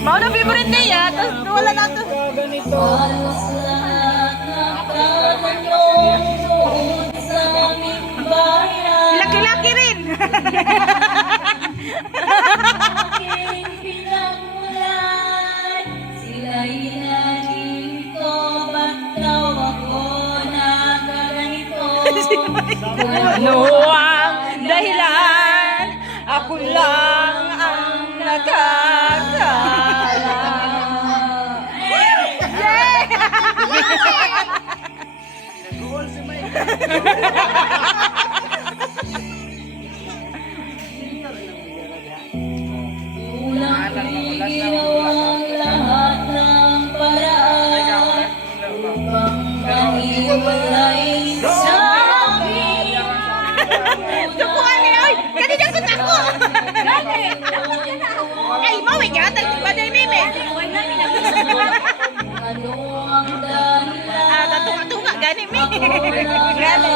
Mao na favorite niya, tapos wala na to. Ganito. Laki-laki rin. Ano ang dahilan? Ako lang ang nakakaalam. Nag-goal si Mike. Tukuan niya, oy! Kanina ko ako! Ay, mawag yata ito ba din, Mime? Ah, tatunga-tunga, gani, Mime. Gani.